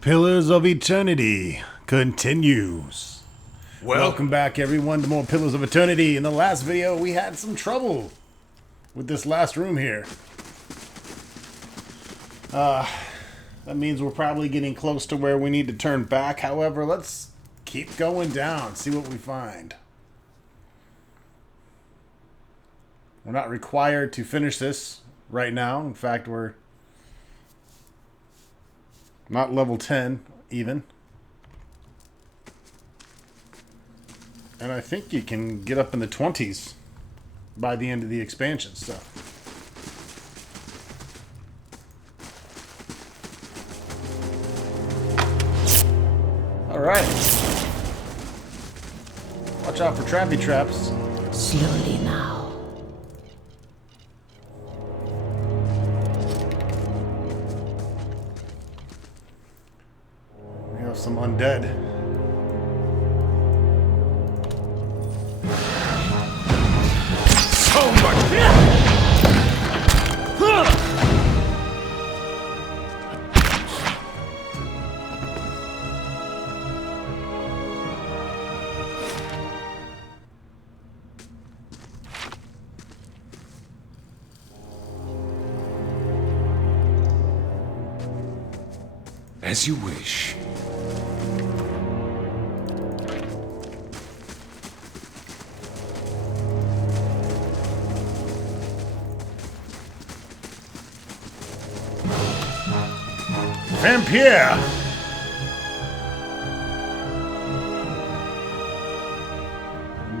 Pillars of Eternity continues. Well, Welcome back, everyone, to more Pillars of Eternity. In the last video, we had some trouble with this last room here. That means we're probably getting close to where we need to turn back. However, let's keep going down, see what we find. We're not required to finish this right now. In fact, we're not level 10, even. And I think you can get up in the 20s by the end of the expansion, so. Alright. Watch out for trappy traps. Slowly now. We have some undead. so much. As you wish. Vampire!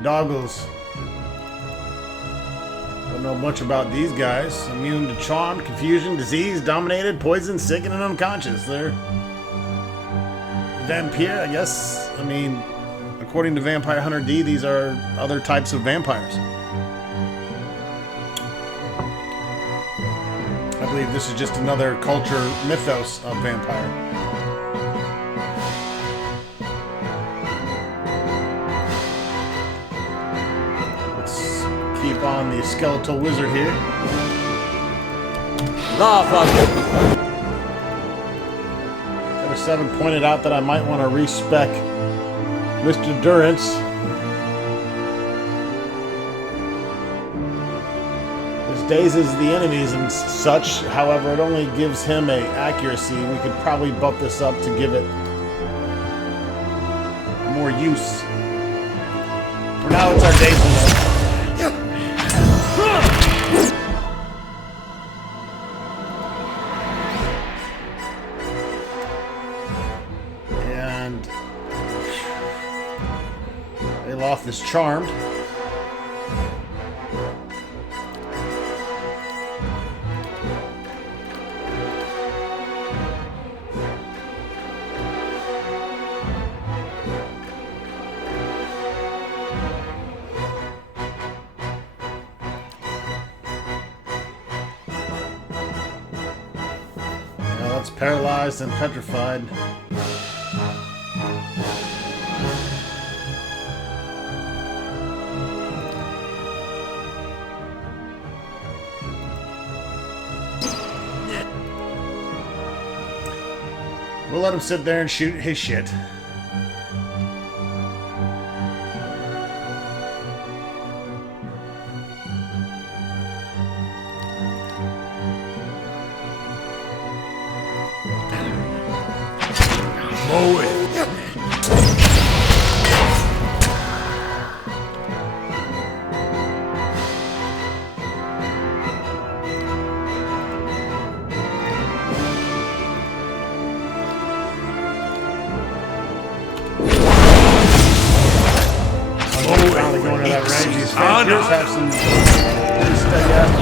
Doggles. Don't know much about these guys. Immune to charm, confusion, disease, dominated, poison, sickened, and unconscious. They're vampire, I guess. I mean, according to Vampire Hunter D, these are other types of vampires. I believe this is just another culture mythos of vampire. Let's keep on the skeletal wizard here. Number 7 pointed out that I might want to respec Mr. Durance. Dazes the enemies and such, however, it only gives him a accuracy. We could probably bump this up to give it more use. For now, it's our dazes. And Aloth is charmed. It's paralyzed and petrified. We'll let him sit there and shoot his shit. Mow it. Finally going to that range. These vampires have some pretty steady ass.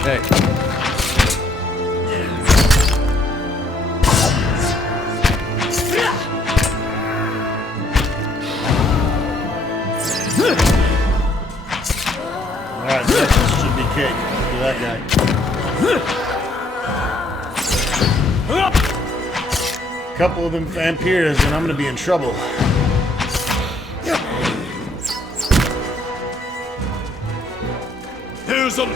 Hey. Alright, this should be cake. Look at that guy. Couple of them vampires and I'm gonna be in trouble. lösen!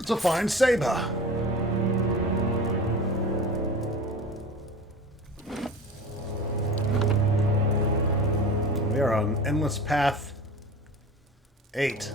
It's a fine saber. We are on Endless Path 8.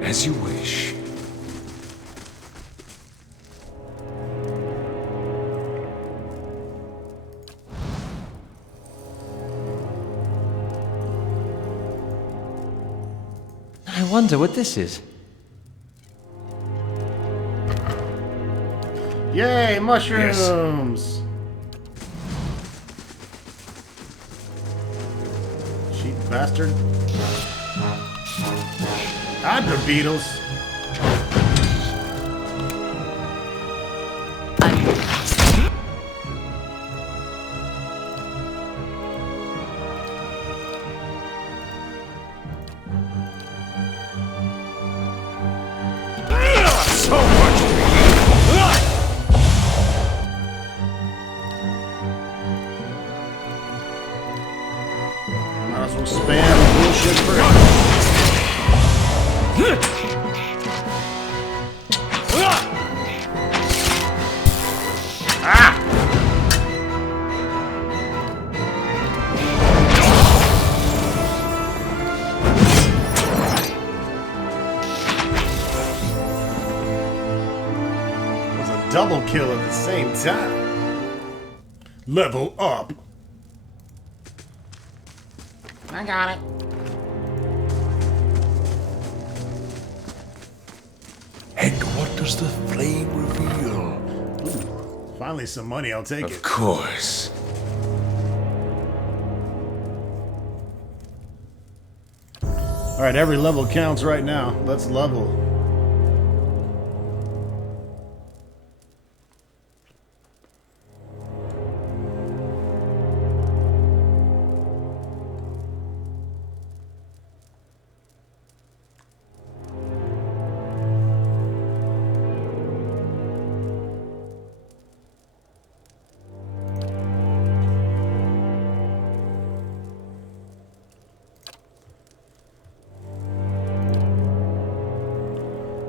As you wish. I wonder what this is. Yay, mushrooms! Cheap bastard. I'm the Beatles. So much Might as well spam bullshit first. Double kill at the same time. Level up. I got it. And what does the flame reveal? Ooh, finally some money, I'll take Of it. course. Alright, every level counts right now. Let's level.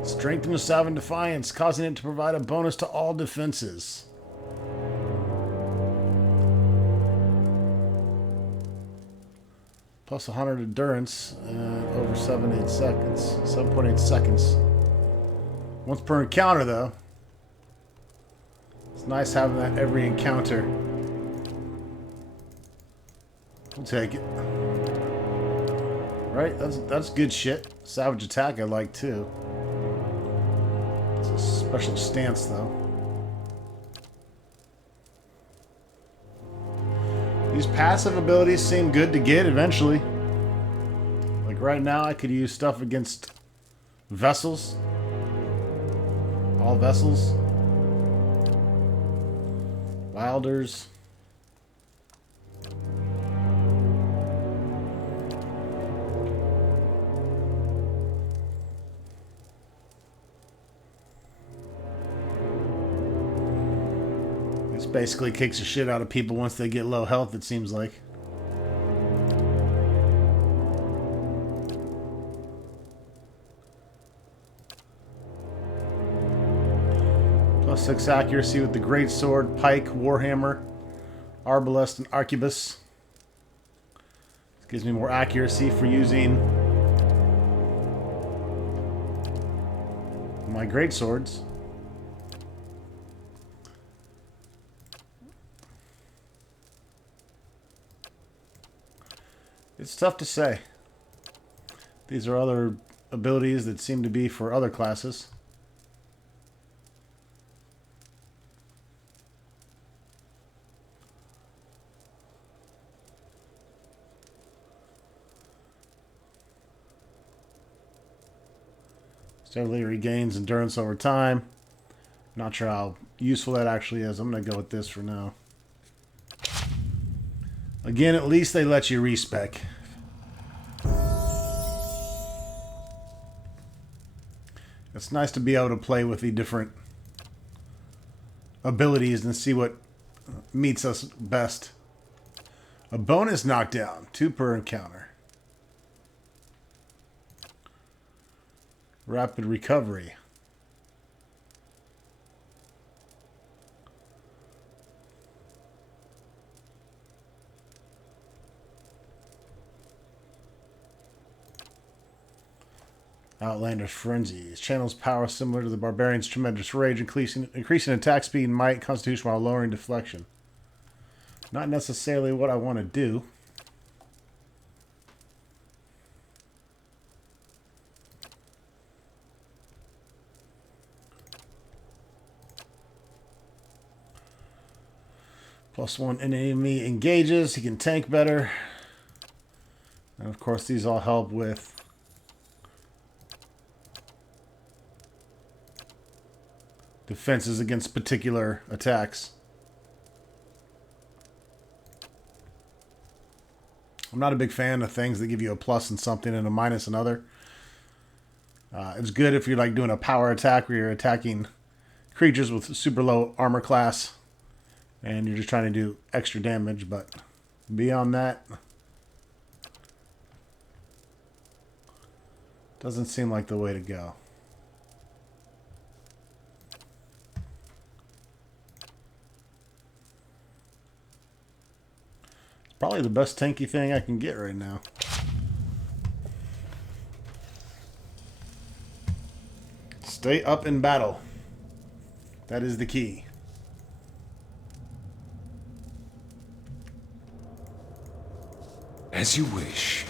Strengthen the Sovereign Defiance, causing it to provide a bonus to all defenses. Plus 100 endurance, over 7.8 seconds. 7.8 seconds. Once per encounter, though. It's nice having that every encounter. We'll take it. Right? That's good shit. Savage Attack I like, too. It's a special stance, though. These passive abilities seem good to get eventually. Like right now, I could use stuff against vessels. All vessels. Wilders. Just basically kicks the shit out of people once they get low health, it seems like. +6 accuracy with the Great Sword, Pike, Warhammer, Arbalest, and Arquebus. This gives me more accuracy for using my Great Swords. It's tough to say. These are other abilities that seem to be for other classes. Steadily regains endurance over time. Not sure how useful that actually is. I'm going to go with this for now. Again, at least they let you respec. It's nice to be able to play with the different abilities and see what meets us best. A bonus knockdown, 2 per encounter. Rapid recovery. Outlandish Frenzy. Channels power similar to the Barbarian's Tremendous Rage, increasing attack speed and might, constitution while lowering deflection. Not necessarily what I want to do. +1 enemy engages. He can tank better. And of course, these all help with defenses against particular attacks. I'm not a big fan of things that give you a plus in something and a minus in other. It's good if you're like doing a power attack where you're attacking creatures with super low armor class and you're just trying to do extra damage, but beyond that, doesn't seem like the way to go. It's probably the best tanky thing I can get right now. Stay up in battle. That is the key. As you wish.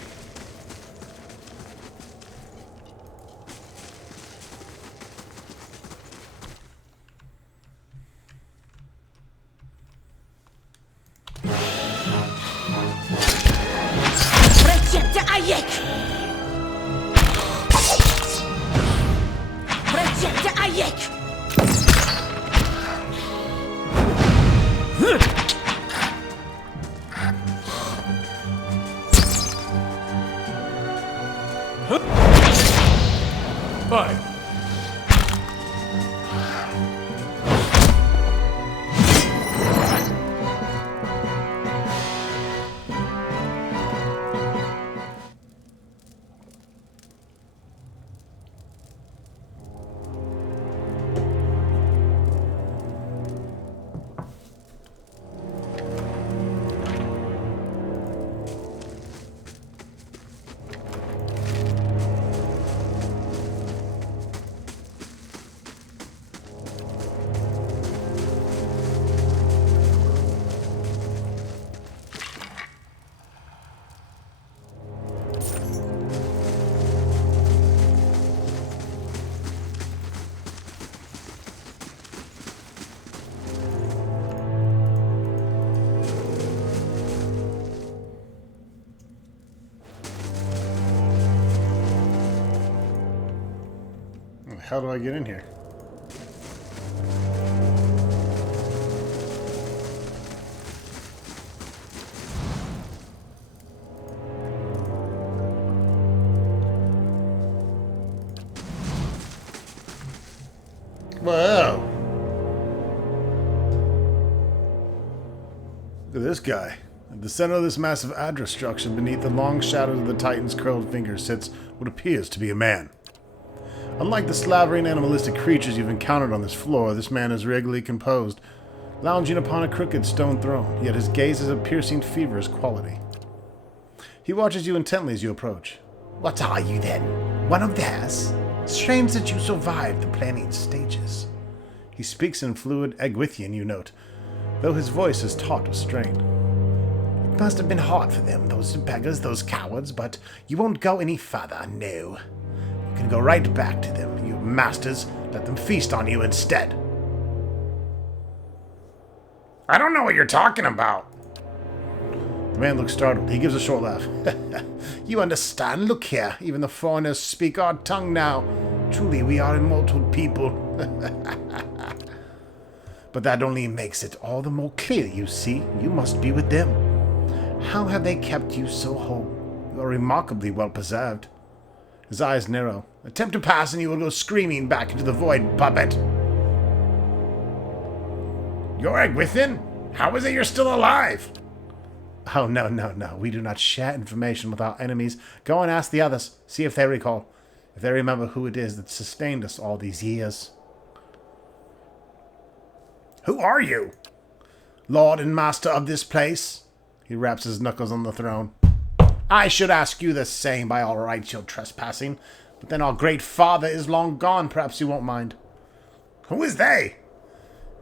Прочекте Аек! Прочекте Аек! Fine. How do I get in here? Whoa. Look at this guy. At the center of this massive Adra structure, beneath the long shadows of the Titan's curled fingers, sits what appears to be a man. Unlike the slavering, animalistic creatures you've encountered on this floor, this man is regularly composed, lounging upon a crooked stone throne, yet his gaze is of piercing, feverish quality. He watches you intently as you approach. What are you, then? One of theirs? Strange that you survived the planning stages. He speaks in fluid Egwythian, you note, though his voice is taut with strain. It must have been hard for them, those beggars, those cowards, but you won't go any further, no. You can go right back to them, you masters. Let them feast on you instead. I don't know what you're talking about. The man looks startled. He gives a short laugh. You understand? Look here. Even the foreigners speak our tongue now. Truly, we are immortal people. But that only makes it all the more clear, you see. You must be with them. How have they kept you so whole? You are remarkably well preserved. His eyes narrow. Attempt to pass and you will go screaming back into the void, puppet. You're Egwythian? How is it you're still alive? Oh, no. We do not share information with our enemies. Go and ask the others. See if they recall. If they remember who it is that sustained us all these years. Who are you? Lord and master of this place? He raps his knuckles on the throne. I should ask you the same. By all rights, you're trespassing. But then our great father is long gone. Perhaps you won't mind. Who is they?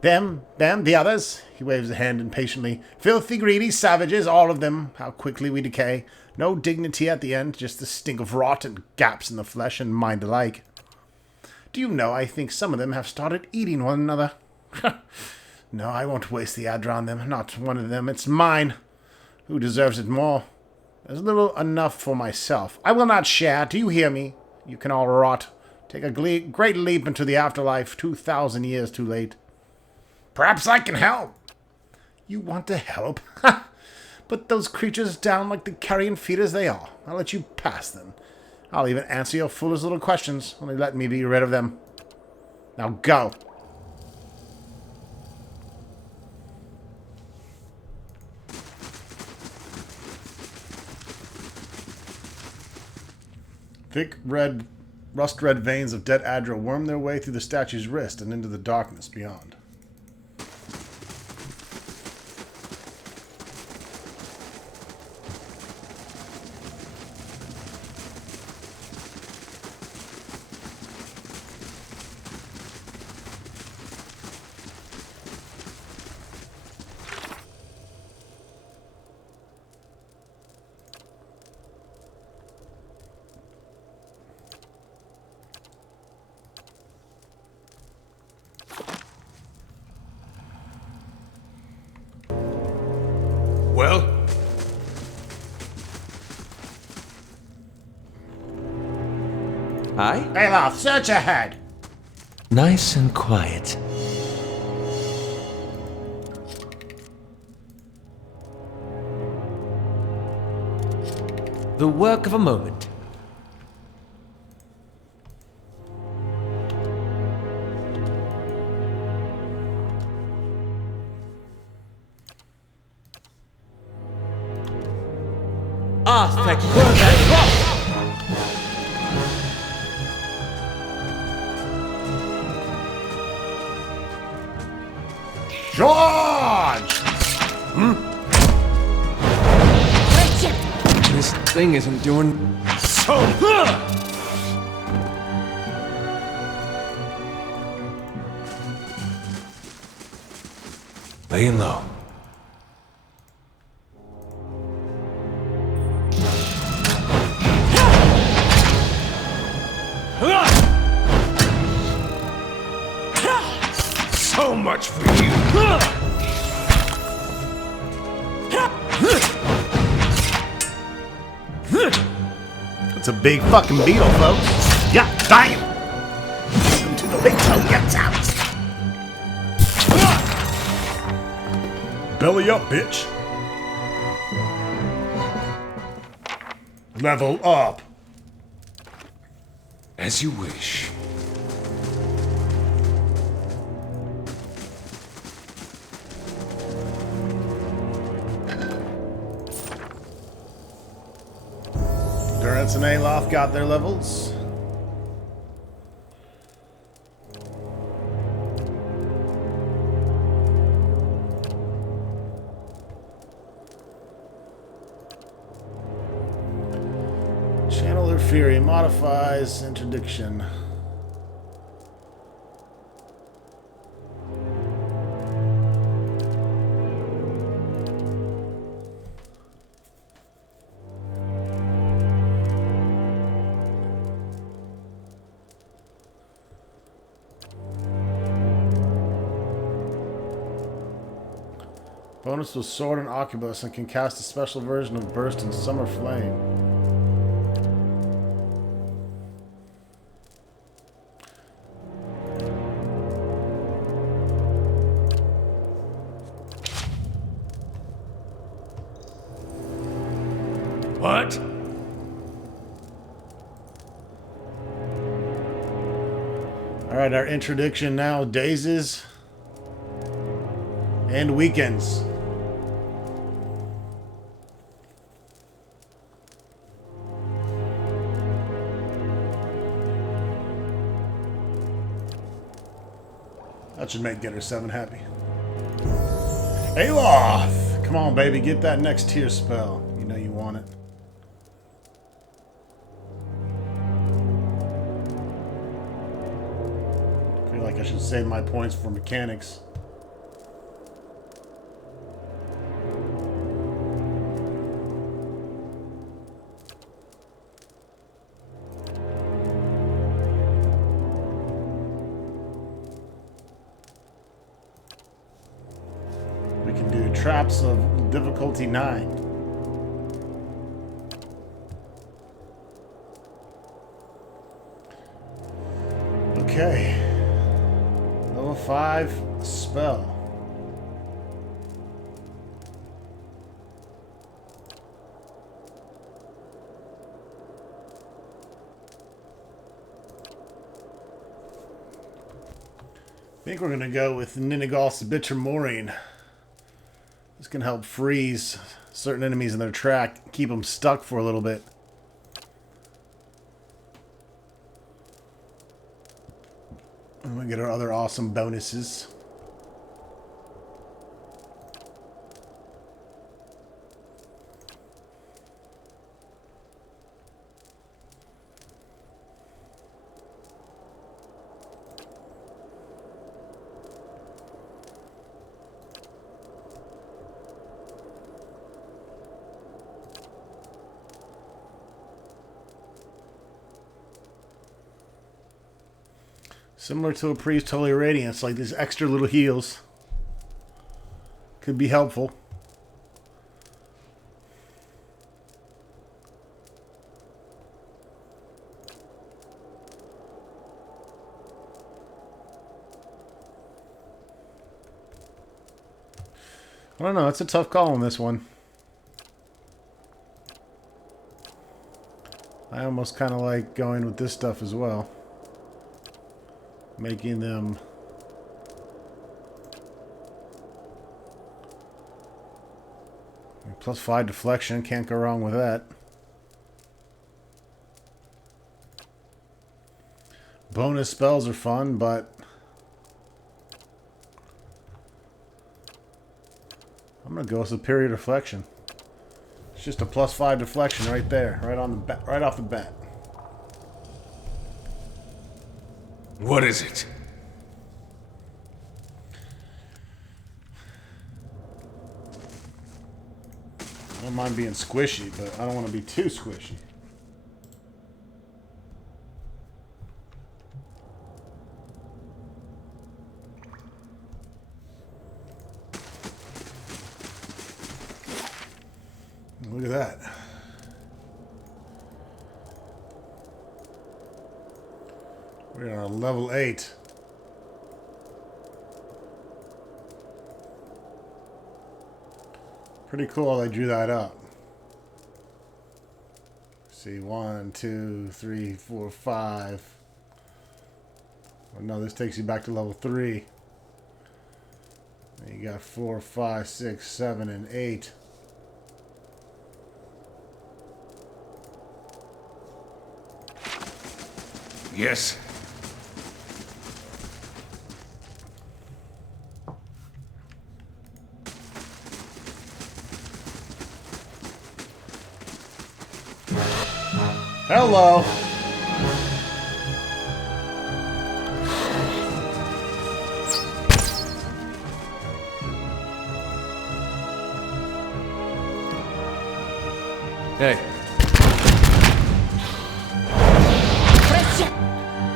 Them, the others. He waves a hand impatiently. Filthy, greedy savages, all of them. How quickly we decay. No dignity at the end, just the stink of rot and gaps in the flesh and mind alike. Do you know, I think some of them have started eating one another. No, I won't waste the Adra on them. Not one of them. It's mine. Who deserves it more? There's little enough for myself. I will not share. Do you hear me? You can all rot. Take a great leap into the afterlife 2,000 years too late. Perhaps I can help. You want to help? Put those creatures down like the carrion feeders they are. I'll let you pass them. I'll even answer your foolish little questions. Only let me be rid of them. Now go. Thick, rust-red veins of dead Adra worm their way through the statue's wrist and into the darkness beyond. Well? Aye? Aloth, search ahead! Nice and quiet. The work of a moment. Aztec George! This thing isn't doing so. Laying low. So much for you. It's a big fucking beetle, folks. Yeah, damn! Welcome to the big toe gets out. Belly up, bitch. Level up. As you wish. Pirates and Aloth got their levels. Channeler Fury modifies interdiction. Bonus with Sword and Occubus and can cast a special version of Burst and Summer Flame. What? Alright, our interdiction now, dazes and weekends. That should make Getter 7 happy. Aloth! Come on, baby, get that next tier spell. You know you want it. I feel like I should save my points for mechanics. We can do traps of difficulty 9. Okay. Level 5 spell. I think we're going to go with Ninigol's Bittermorine. This can help freeze certain enemies in their track, keep them stuck for a little bit. And we get our other awesome bonuses. Similar to a Priest Holy Radiance, like these extra little heals could be helpful. I don't know, it's a tough call on this one. I almost kind of like going with this stuff as well. Making them +5 deflection, can't go wrong with that. Bonus spells are fun, but I'm gonna go Superior Deflection. It's just a +5 deflection right there, right on the right off the bat. What is it? I don't mind being squishy, but I don't want to be too squishy. Look at that. We're on level 8. Pretty cool they drew that up. See, 1, 2, 3, 4, 5. Oh, no, this takes you back to level 3. And you got 4, 5, 6, 7, and 8. Yes. Hello. Hey,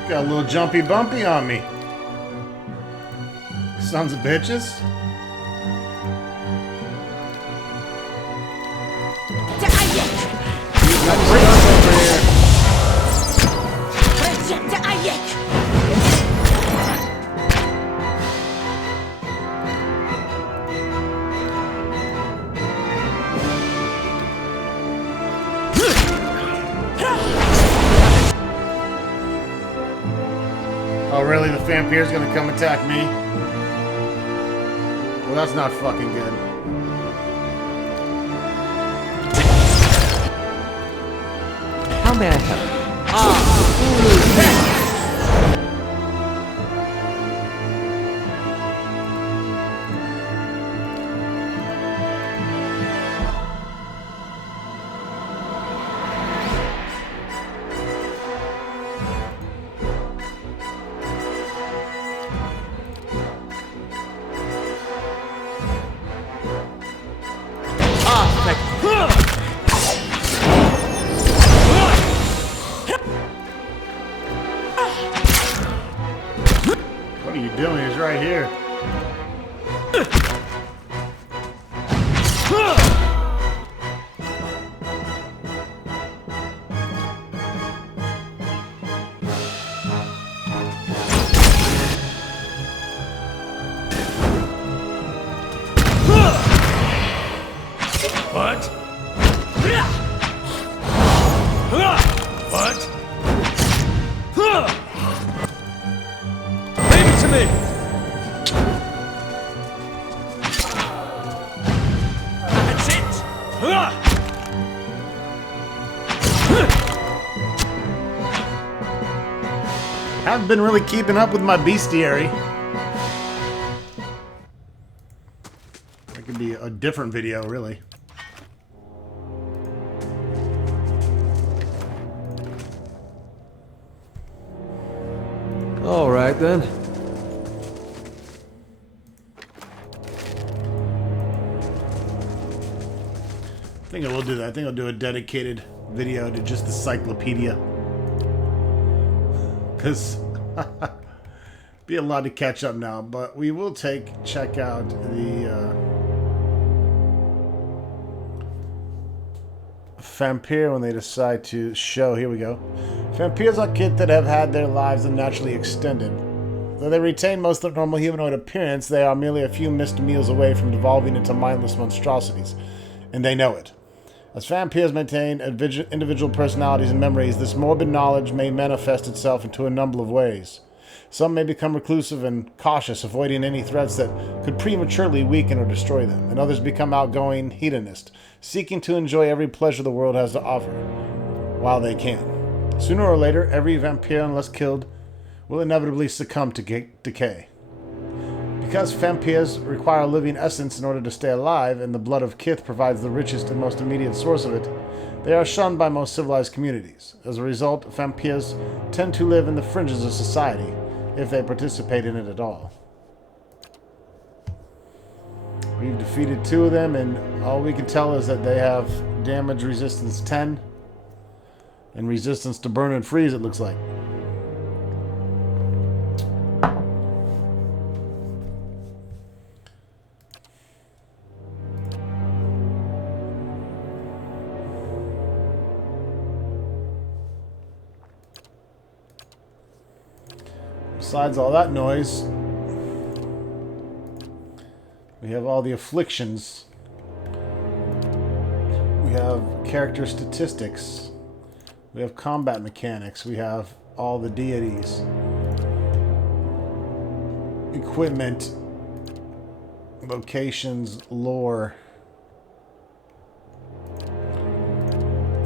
Got a little jumpy bumpy on me. Sons of bitches. Oh, really? The vampire's gonna come attack me? Well, that's not fucking good. how may I help? What are you doing? He's right here. What? What? Leave it to me! That's it! Haven't been really keeping up with my bestiary. That could be a different video, really. All right, then. I think I will do that. I think I'll do a dedicated video to just the cyclopedia. Because be a lot to catch up now, but we will check out the Vampire when they decide to show. Here we go. Vampires are kit that have had their lives unnaturally extended. Though they retain most of their normal humanoid appearance, they are merely a few missed meals away from devolving into mindless monstrosities, and they know it. As vampires maintain individual personalities and memories, this morbid knowledge may manifest itself into a number of ways. Some may become reclusive and cautious, avoiding any threats that could prematurely weaken or destroy them, and others become outgoing hedonists, seeking to enjoy every pleasure the world has to offer, while they can. Sooner or later, every vampire, unless killed, will inevitably succumb to decay. Because vampires require a living essence in order to stay alive, and the blood of kith provides the richest and most immediate source of it, they are shunned by most civilized communities. As a result, vampires tend to live in the fringes of society, if they participate in it at all. We've defeated 2 of them, and all we can tell is that they have damage resistance 10, and resistance to burn and freeze, it looks like. Besides all that noise, we have all the afflictions. We have character statistics. We have combat mechanics. We have all the deities. Equipment. Locations. Lore.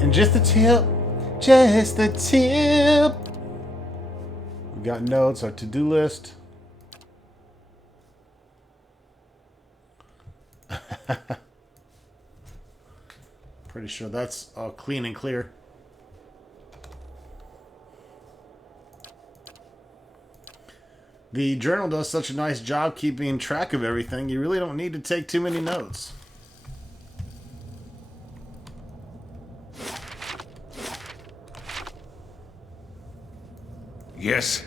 And just the tip. Just the tip We got notes, our to-do list. Pretty sure that's all clean and clear. The journal does such a nice job keeping track of everything, you really don't need to take too many notes. Yes.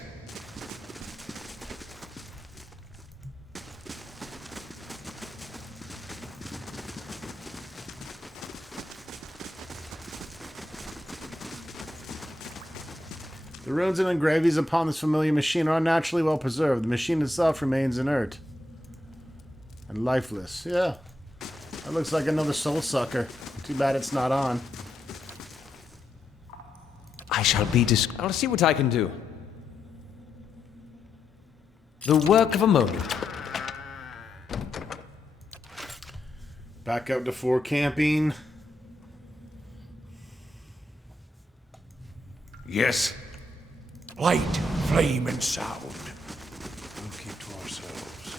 The runes and engravings upon this familiar machine are unnaturally well preserved. The machine itself remains inert and lifeless. Yeah, that looks like another soul sucker. Too bad it's not on. I shall be I'll see what I can do. The work of a moment. Back up to 4 camping. Yes. Light, flame, and sound. We'll keep to ourselves.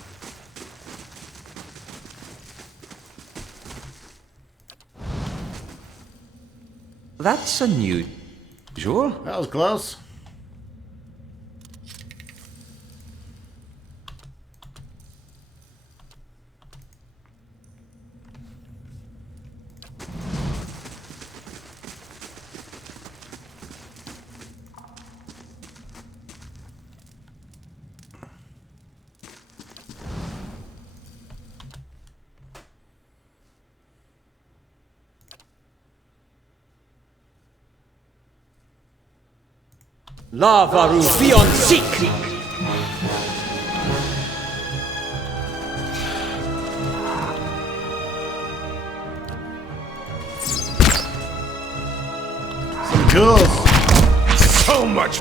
That's unusual. That was close. Lava Rufion Seek! Some tools. So much.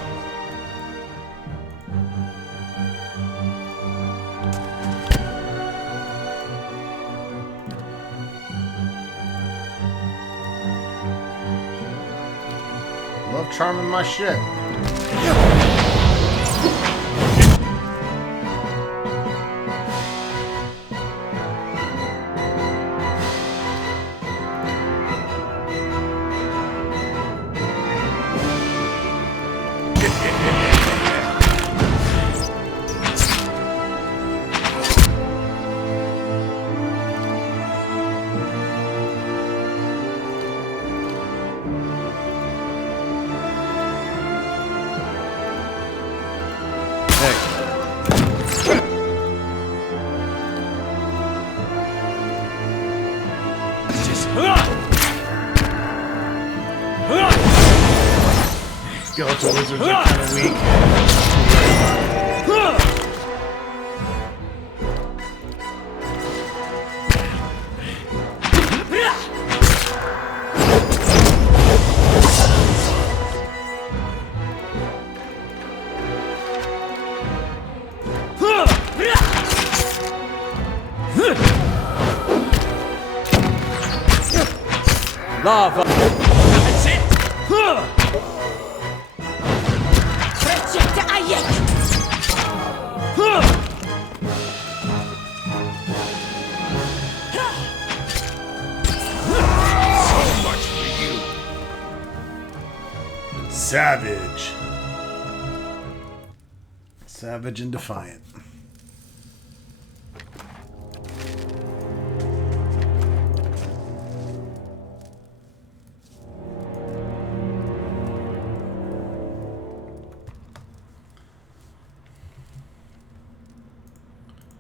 Love charming my shit. Skeletal lizards are kind of weak. Lava! That's it! Project Ayek! So much for you. Savage. Savage and defiant.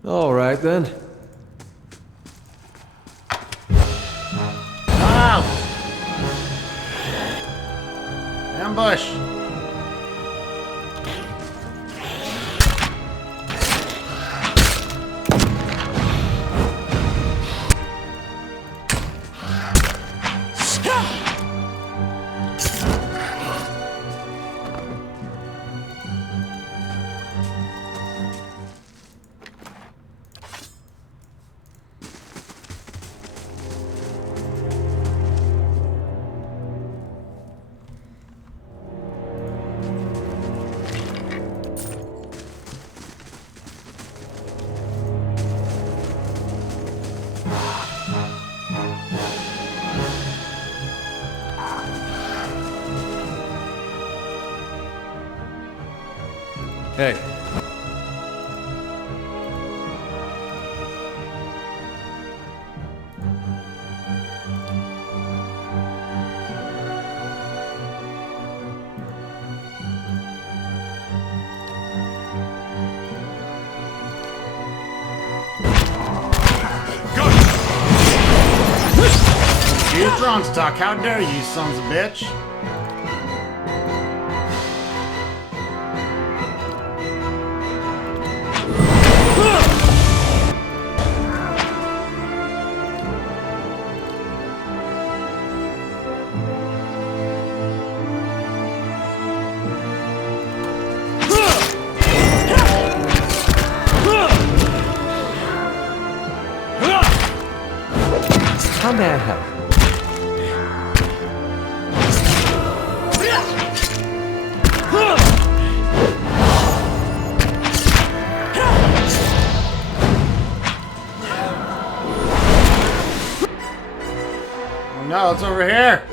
All right then. Ow! Ambush! Hey. Here's Drongstock. How dare you, sons of bitch? How may I help? Oh no, it's over here.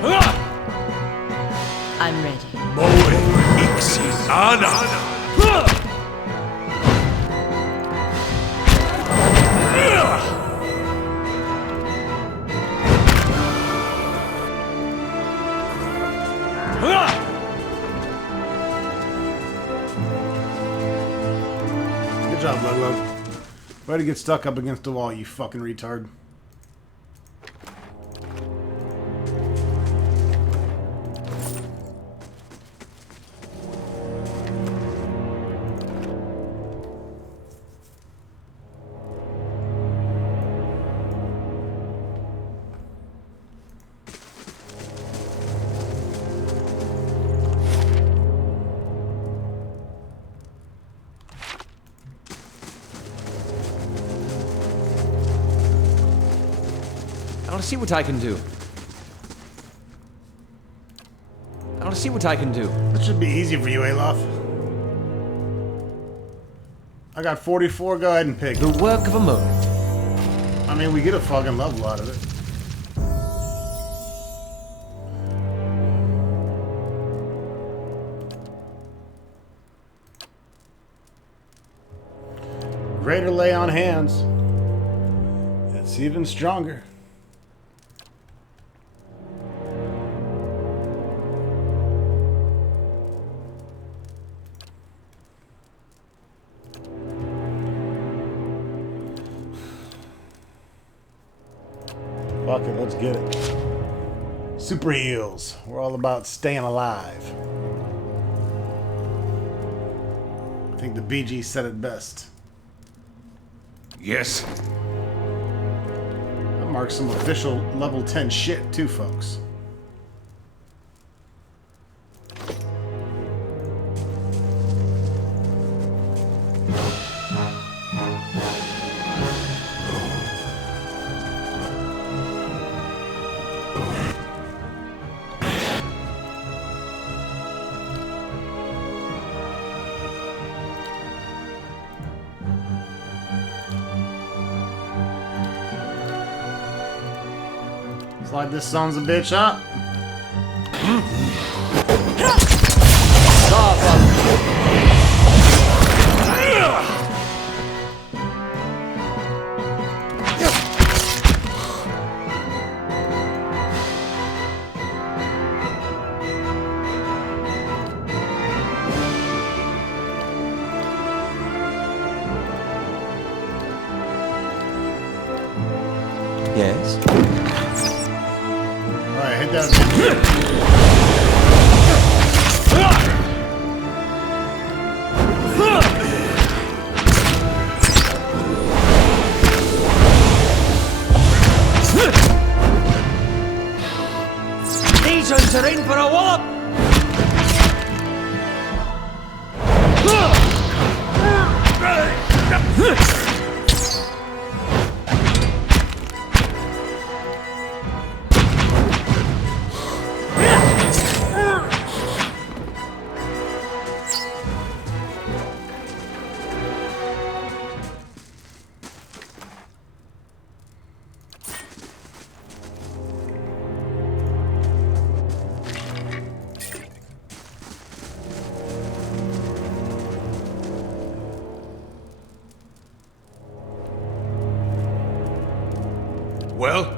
What? I'm ready. Moe Ixi Ana. Good job, Lug. Way to get stuck up against the wall, you fucking retard. I'll see what I can do. I'll see what I can do. That should be easy for you, Alof. I got 44. Go ahead and pick. The work of a moment. I mean, we get a fucking level out of it. Greater lay on hands. It's even stronger. Fuck it, let's get it. Super heals. We're all about staying alive. I think the BG said it best. Yes. That marks some official level 10 shit too, folks. Slide this son's a bitch up. Yes. Alright, hit that again. Legions are in for a wallop! Well?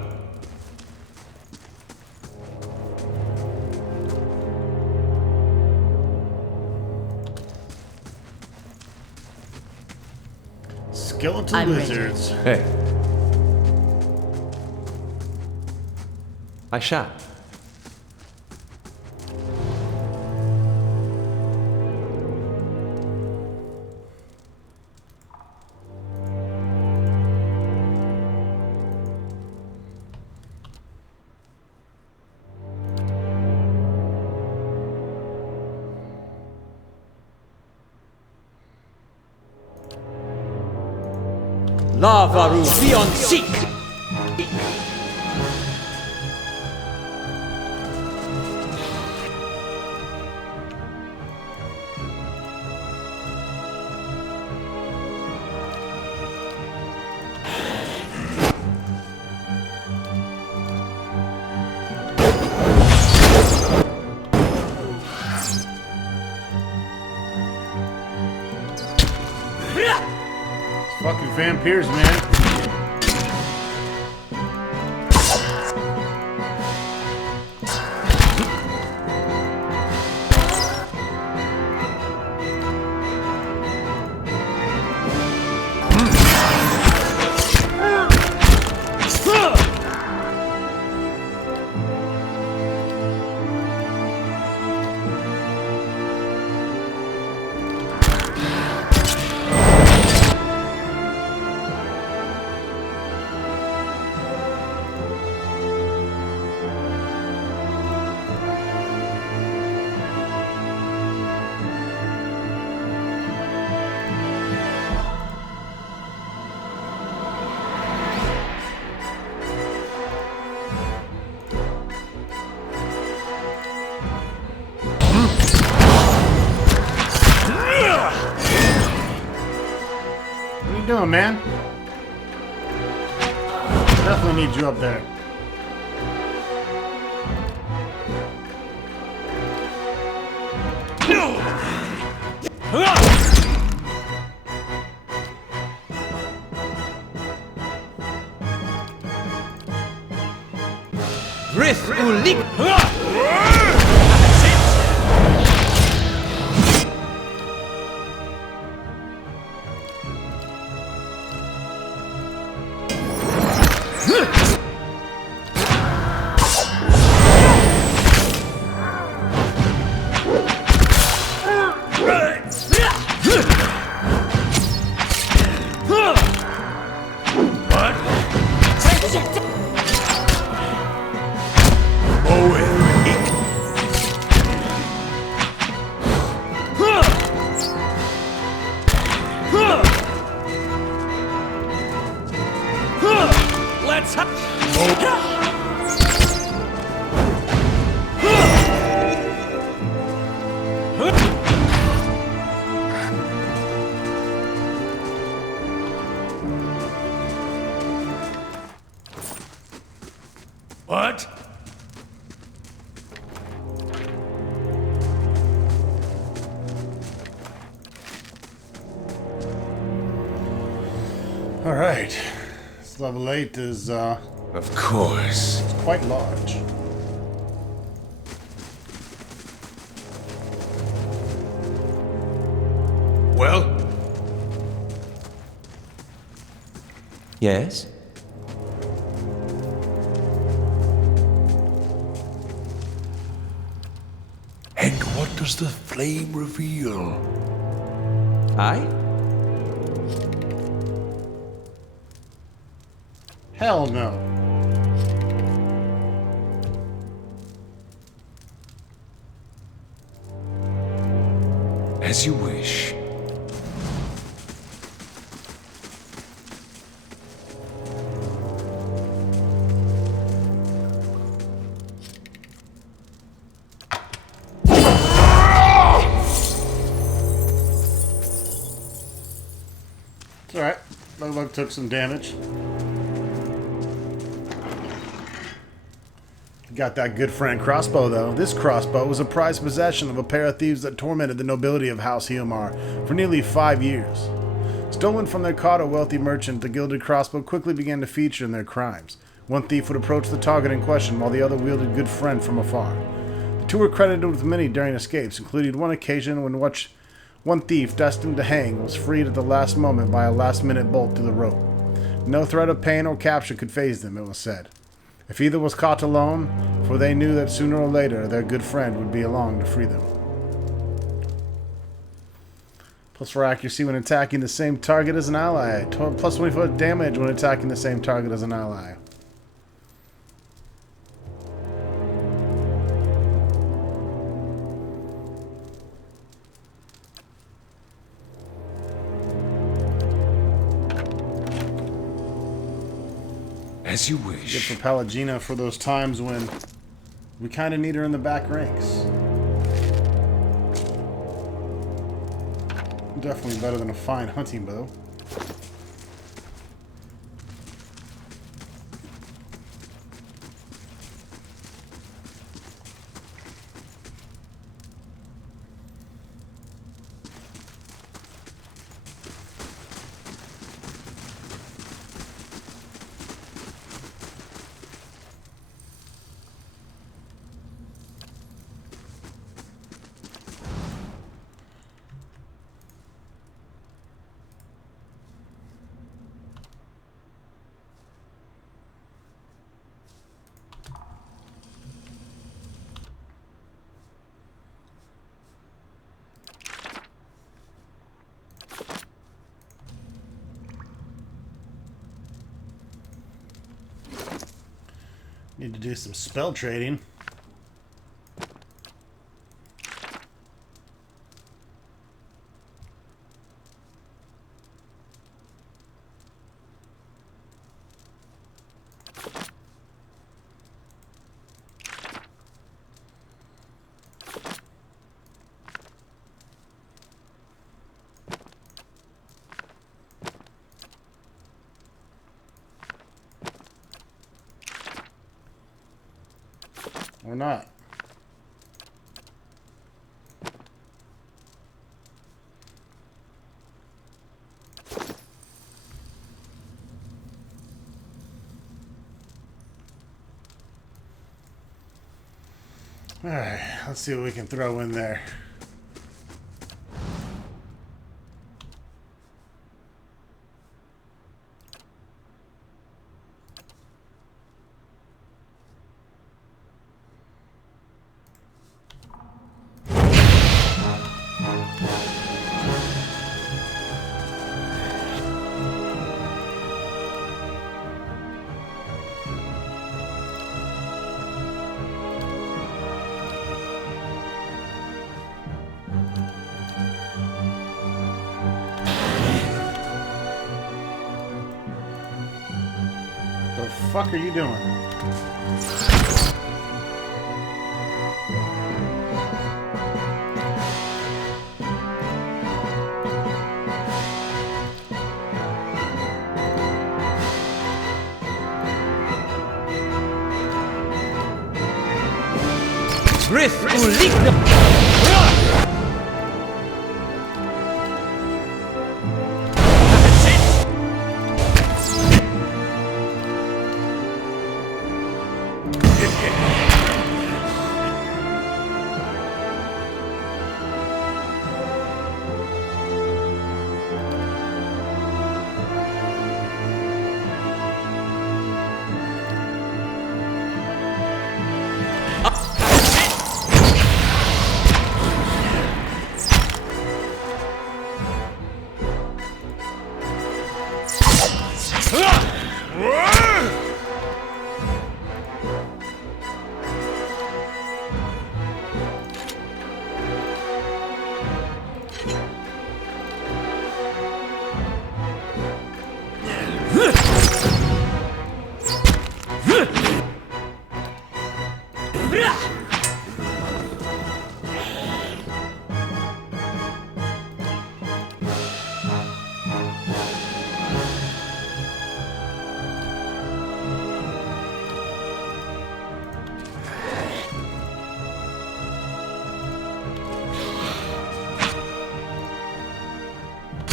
Skeleton I'm ready. lizards. Hey. I shall. Lavaru Beyond Seek! Fucking vampires, man. What are you doing, man? Definitely need you up there. Rith Ulik! Let's What? All right. This level 8 is Of course. quite large. Well? Yes? does the flame reveal? Aye? Hell no. As you wish. It's alright. Lug took some damage. Got that good friend crossbow, though. This crossbow was a prized possession of a pair of thieves that tormented the nobility of House Hiomar for nearly 5 years. Stolen from their caught a wealthy merchant, the gilded crossbow quickly began to feature in their crimes. One thief would approach the target in question while the other wielded good friend from afar. The two were credited with many daring escapes, including one occasion when one thief, destined to hang, was freed at the last moment by a last-minute bolt through the rope. No threat of pain or capture could faze them, it was said. If either was caught alone, for they knew that sooner or later their good friend would be along to free them. Plus 4 accuracy when attacking the same target as an ally. Plus 24 damage when attacking the same target as an ally. As you Good wish. for Pallegina for those times when we kind of need her in the back ranks. Definitely better than a fine hunting bow. Need to do some spell trading. Or not. Alright, let's see what we can throw in there. The fuck are you doing? Grith Ulignum!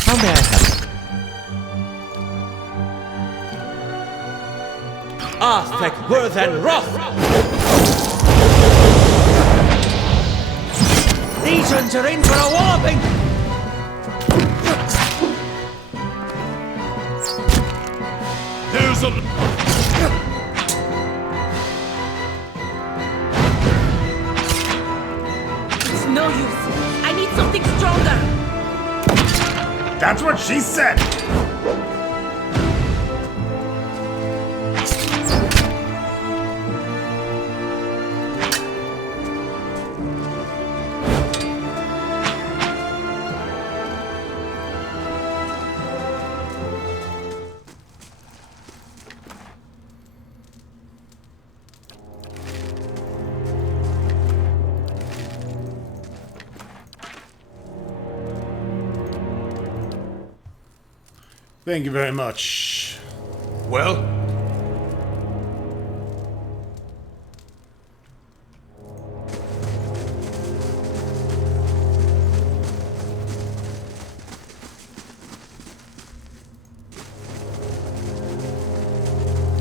How may I help? Aztec worth and wrath! Legions are in for a walloping! There's a... It's no use. I need something stronger. That's what she said! Thank you very much. Well?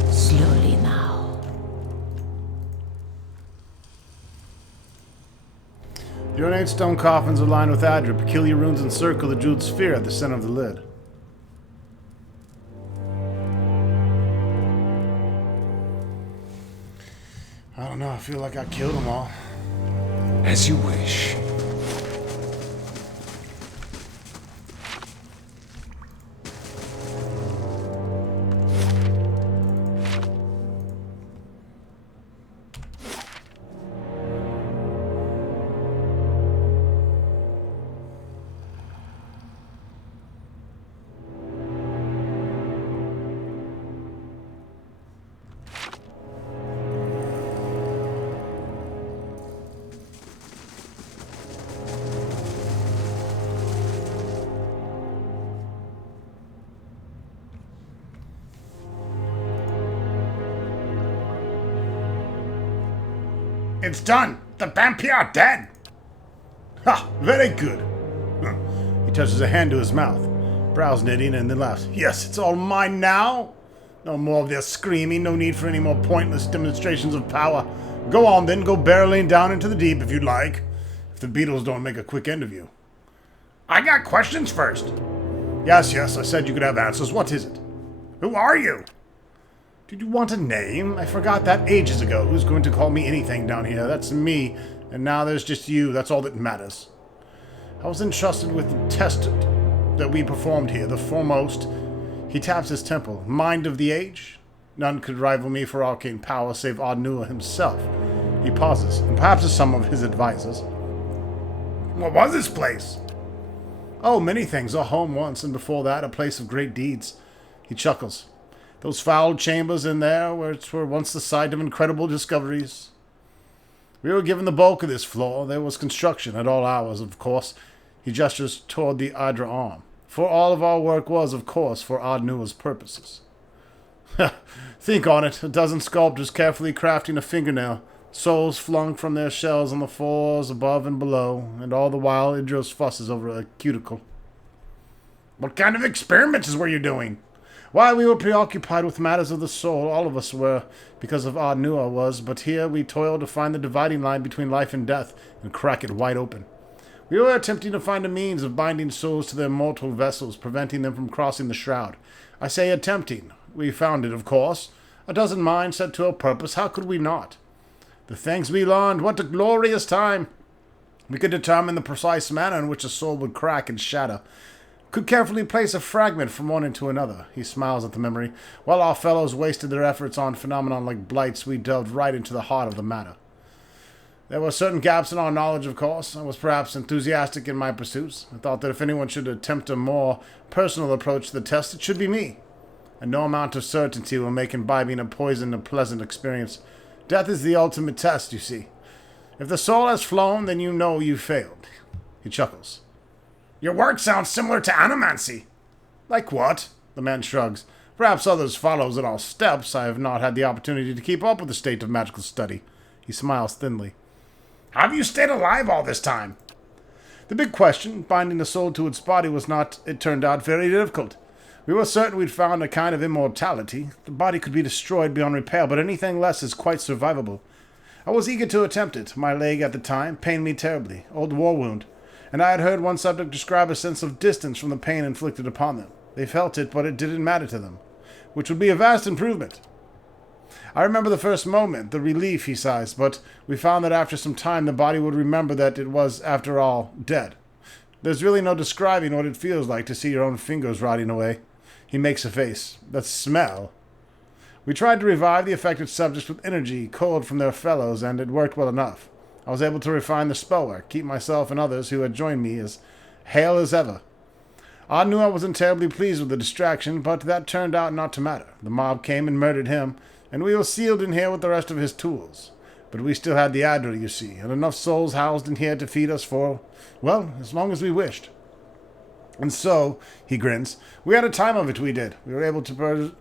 Slowly now. The ornate stone coffins are lined with Adra. Peculiar runes encircle the jeweled sphere at the center of the lid. I don't know, I feel like I killed them all. As you wish. It's done! The vampire are dead! Ha! Very good! Huh. He touches a hand to his mouth, brows knitting, and then laughs. Yes, it's all mine now! No more of their screaming, no need for any more pointless demonstrations of power. Go on then, go barreling down into the deep if you'd like. If the beetles don't make a quick end of you. I got questions first! Yes, I said you could have answers. What is it? Who are you? Did you want a name? I forgot that ages ago. Who's going to call me anything down here? That's me. And now there's just you. That's all that matters. I was entrusted with the test that we performed here. The foremost. He taps his temple. Mind of the age? None could rival me for arcane power save Ardnua himself. He pauses, and perhaps some of his advisors. What was this place? Oh, many things. A home once, and before that, a place of great deeds. He chuckles. Those foul chambers in there were once the site of incredible discoveries. We were given the bulk of this floor. There was construction at all hours, of course. He gestures toward the Adra arm. For all of our work was, of course, for Ardnua's purposes. Think on it. A dozen sculptors carefully crafting a fingernail. Souls flung from their shells on the floors above and below. And all the while, Idros fusses over a cuticle. What kind of experiments were you doing? Why, we were preoccupied with matters of the soul. All of us were, because of Ardnua was. But here we toiled to find the dividing line between life and death and crack it wide open. We were attempting to find a means of binding souls to their mortal vessels, preventing them from crossing the shroud. I say attempting. We found it, of course. A dozen minds set to a purpose. How could we not? The things we learned, what a glorious time! We could determine the precise manner in which a soul would crack and shatter. Could carefully place a fragment from one into another. He smiles at the memory. While our fellows wasted their efforts on phenomenon like blights, we delved right into the heart of the matter. There were certain gaps in our knowledge, of course. I was perhaps enthusiastic in my pursuits. I thought that if anyone should attempt a more personal approach to the test, it should be me. And no amount of certainty will make imbibing a poison a pleasant experience. Death is the ultimate test, you see. If the soul has flown, then you know you failed. He chuckles. Your work sounds similar to animancy. Like what? The man shrugs. Perhaps others follow in our steps. I have not had the opportunity to keep up with the state of magical study. He smiles thinly. Have you stayed alive all this time? The big question, binding the soul to its body, was not, it turned out, very difficult. We were certain we'd found a kind of immortality. The body could be destroyed beyond repair, but anything less is quite survivable. I was eager to attempt it. My leg at the time pained me terribly, old war wound, and I had heard one subject describe a sense of distance from the pain inflicted upon them. They felt it, but it didn't matter to them, which would be a vast improvement. I remember the first moment, the relief, he sighs, but we found that after some time the body would remember that it was, after all, dead. There's really no describing what it feels like to see your own fingers rotting away. He makes a face. That smell. We tried to revive the affected subjects with energy culled from their fellows, and it worked well enough. I was able to refine the spellwork, keep myself and others who had joined me as hale as ever. I knew I wasn't terribly pleased with the distraction, but that turned out not to matter. The mob came and murdered him, and we were sealed in here with the rest of his tools. But we still had the Adra, you see, and enough souls housed in here to feed us for, well, as long as we wished. And so, he grins, we had a time of it, we did. We were able to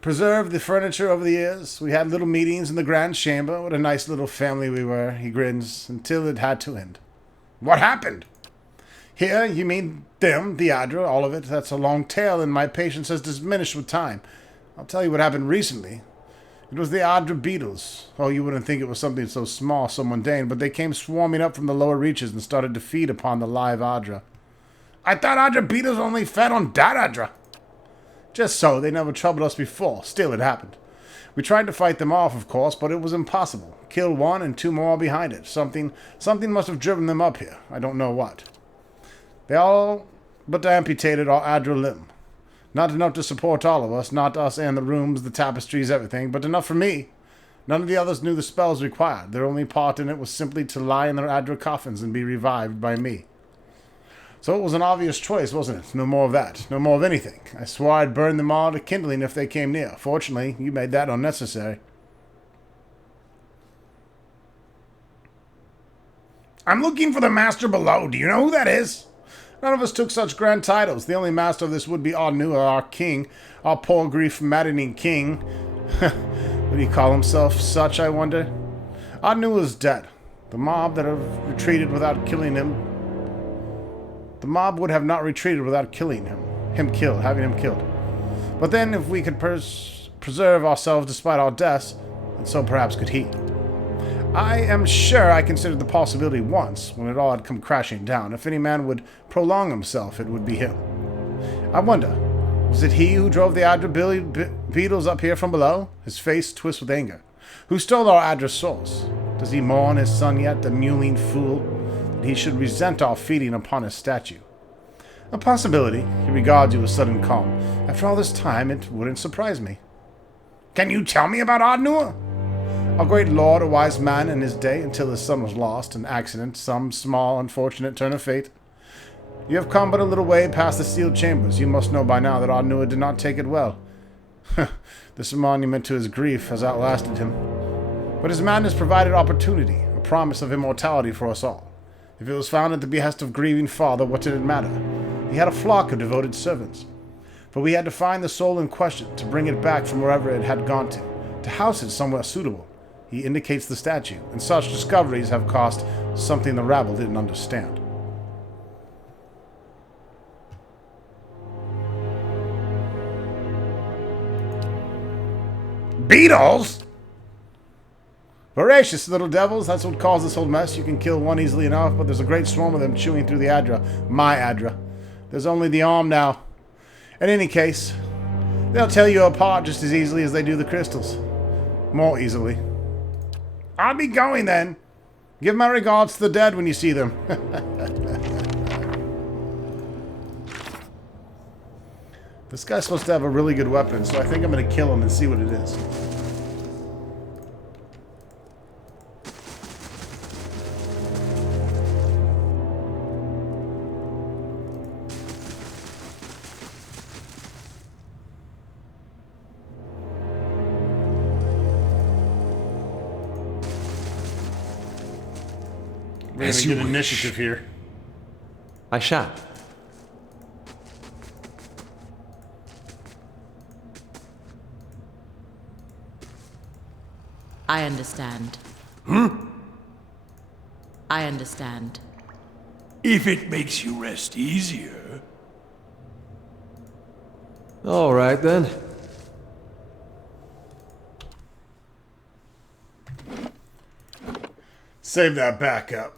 preserve the furniture over the years. We had little meetings in the grand chamber. What a nice little family we were, he grins, until it had to end. What happened? Here, you mean them, the Adra, all of it. That's a long tale, and my patience has diminished with time. I'll tell you what happened recently. It was the Adra beetles. Oh, you wouldn't think it was something so small, so mundane, but they came swarming up from the lower reaches and started to feed upon the live Adra. I thought Adra beetles only fed on dead Adra. Just so, they never troubled us before. Still, it happened. We tried to fight them off, of course, but it was impossible. Killed one and two more behind it. Something must have driven them up here. I don't know what. They all but amputated our Adra limb. Not enough to support all of us, not us and the rooms, the tapestries, everything, but enough for me. None of the others knew the spells required. Their only part in it was simply to lie in their Adra coffins and be revived by me. So it was an obvious choice, wasn't it? No more of that. No more of anything. I swore I'd burn them all to kindling if they came near. Fortunately, you made that unnecessary. I'm looking for the master below. Do you know who that is? None of us took such grand titles. The only master of this would be Ardnua, our king. Our poor grief-maddening king. Would he call himself such, I wonder? Ardnua's dead. The mob that have retreated without killing him. The mob would have not retreated without killing him. Having him killed. But then, if we could preserve ourselves despite our deaths, and so perhaps could he. I am sure I considered the possibility once, when it all had come crashing down. If any man would prolong himself, it would be him. I wonder, was it he who drove the Adra beetles up here from below? His face twists with anger. Who stole our Adra souls? Does he mourn his son yet, the mewling fool? That he should resent our feeding upon his statue. A possibility. He regards you with sudden calm. After all this time, it wouldn't surprise me. Can you tell me about Ardnua? A great lord, a wise man in his day, until his son was lost, an accident, some small, unfortunate turn of fate. You have come but a little way past the sealed chambers. You must know by now that Ardnua did not take it well. This monument to his grief has outlasted him. But his madness provided opportunity, a promise of immortality for us all. If it was found at the behest of grieving father, what did it matter? He had a flock of devoted servants. But we had to find the soul in question, to bring it back from wherever it had gone to house it somewhere suitable. He indicates the statue, and such discoveries have cost something the rabble didn't understand. Beetles? Voracious little devils, that's what caused this whole mess. You can kill one easily enough, but there's a great swarm of them chewing through the Adra. My Adra. There's only the arm now. In any case, they'll tear you apart just as easily as they do the crystals. More easily. I'll be going then. Give my regards to the dead when you see them. This guy's supposed to have a really good weapon, so I think I'm going to kill him and see what it is. We're As gonna you get wish. initiative here. I shall. I understand. I understand. If it makes you rest easier. All right then. Save that backup.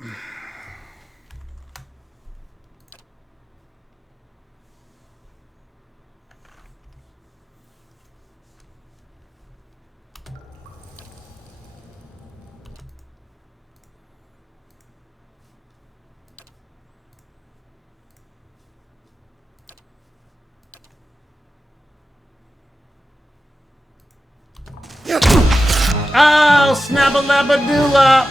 Oh, snabba-labba-doo-la!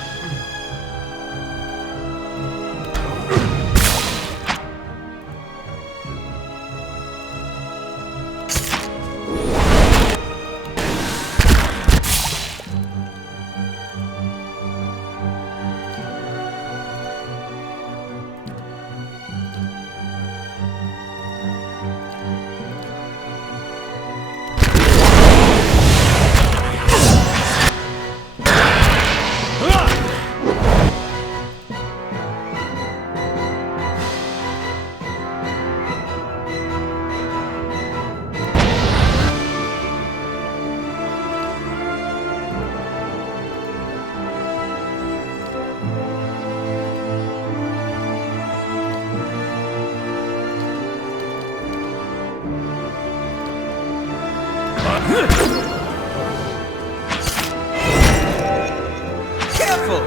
Careful!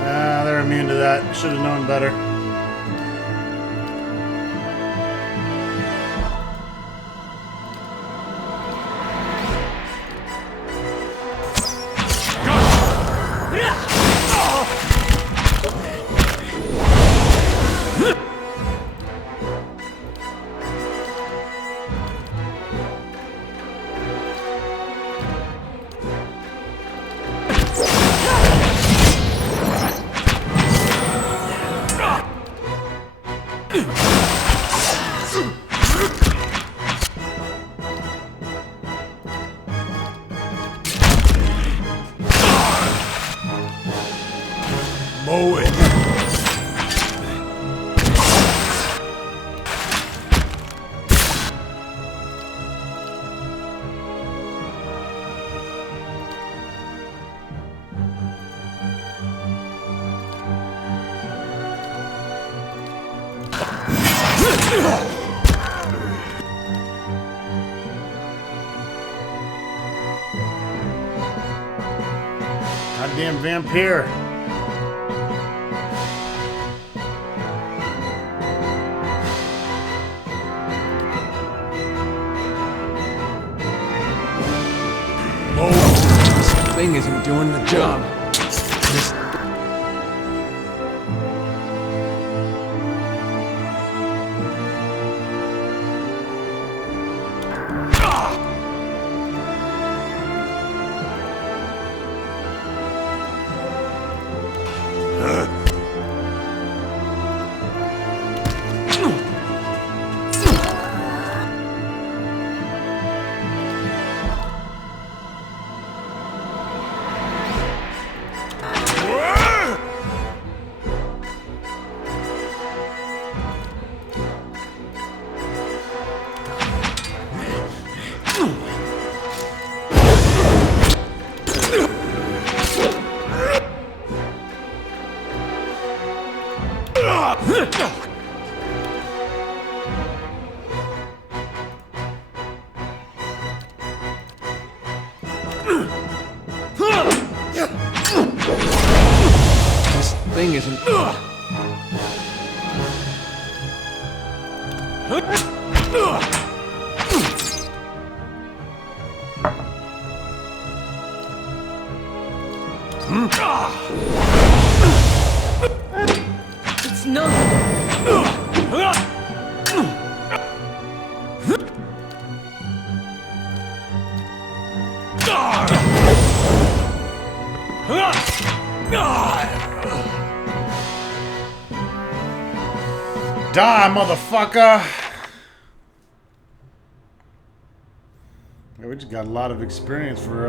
Ah, they're immune to that. Should have known better. Mow it. Goddamn vampire. This thing isn't doing the job. This... This thing isn't... It's no. Die, motherfucker! Yeah, we just got a lot of experience for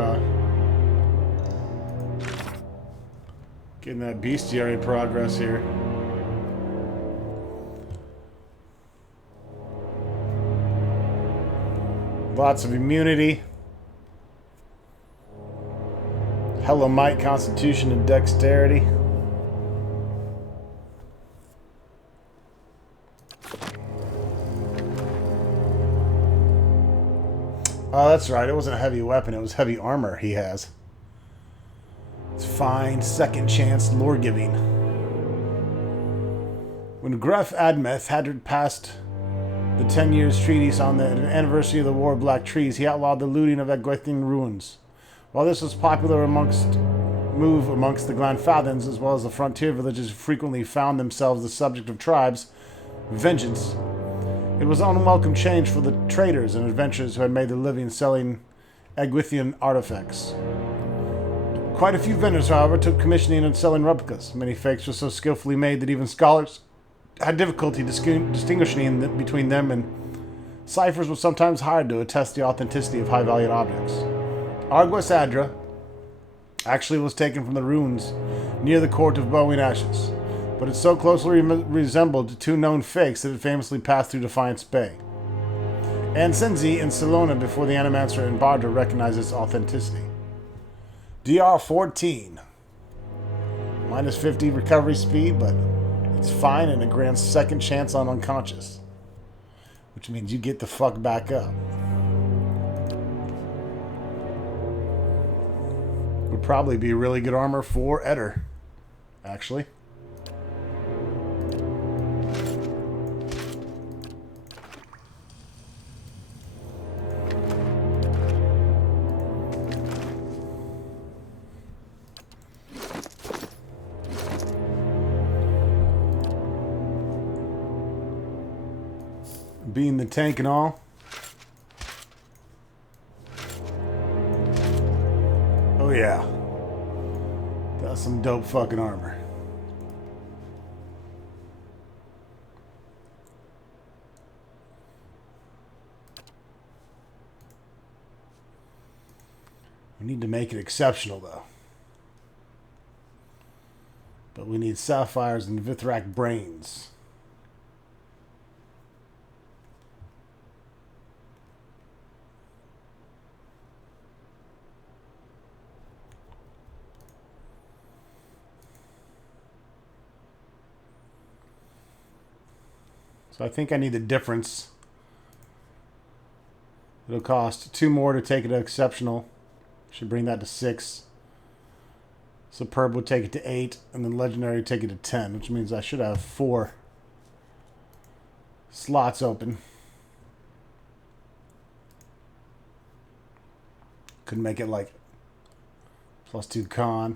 getting that bestiary progress here. Lots of immunity. Hello might, constitution, and dexterity. Oh, that's right. It wasn't a heavy weapon. It was heavy armor he has. It's fine. Second chance lore giving. When Gref Admeth had passed the 10 years treaties on the anniversary of the War of Black Trees, he outlawed the looting of Egwethian ruins. While this was popular amongst the Glanfathans, as well as the frontier villages who frequently found themselves the subject of tribes' vengeance, it was an unwelcome change for the traders and adventurers who had made their living selling Egwithian artifacts. Quite a few vendors, however, took commissioning and selling replicas. Many fakes were so skillfully made that even scholars had difficulty distinguishing between them, and ciphers were sometimes hired to attest the authenticity of high-valued objects. Argues Adra actually was taken from the ruins near the court of Bowing Ashes, but it so closely resembled two known fakes that it famously passed through Defiance Bay. And Senzi and Salona before the Animancer and Bardra recognized its authenticity. DR-14. Minus 50 recovery speed, but it's fine and it grants second chance on unconscious. Which means you get the fuck back up. Would probably be really good armor for Eder, actually. Being the tank and all. Oh yeah. That's some dope fucking armor. We need to make it exceptional though. But we need sapphires and Vithrak brains. So I think I need the difference. It'll cost 2 more to take it to exceptional. Should bring that to 6. Superb would take it to 8, and then legendary would take it to 10, which means I should have 4 slots open. Could make it like +2 con.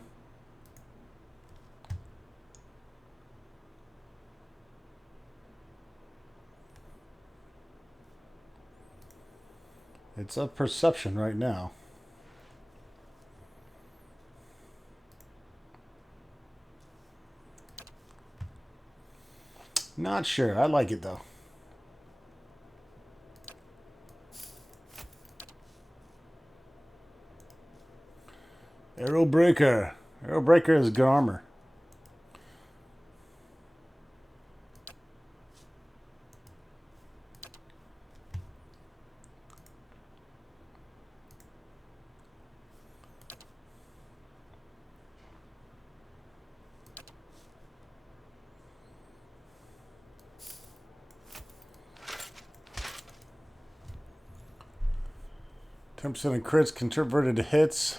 It's a perception right now. Not sure. I like it though. Arrow Breaker. Arrow Breaker is good armor. %of crits converted to hits.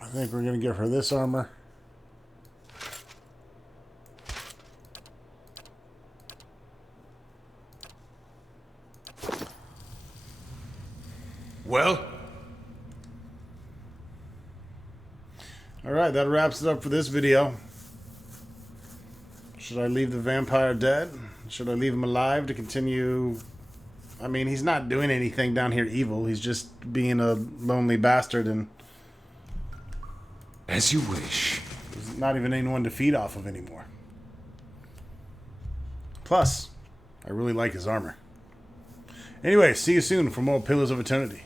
I think we're going to give her this armor. Well? Alright, that wraps it up for this video. Should I leave the vampire dead? Should I leave him alive to continue I mean, he's not doing anything down here evil. He's just being a lonely bastard and As you wish. there's not even anyone to feed off of anymore. Plus, I really like his armor. Anyway, see you soon for more Pillars of Eternity.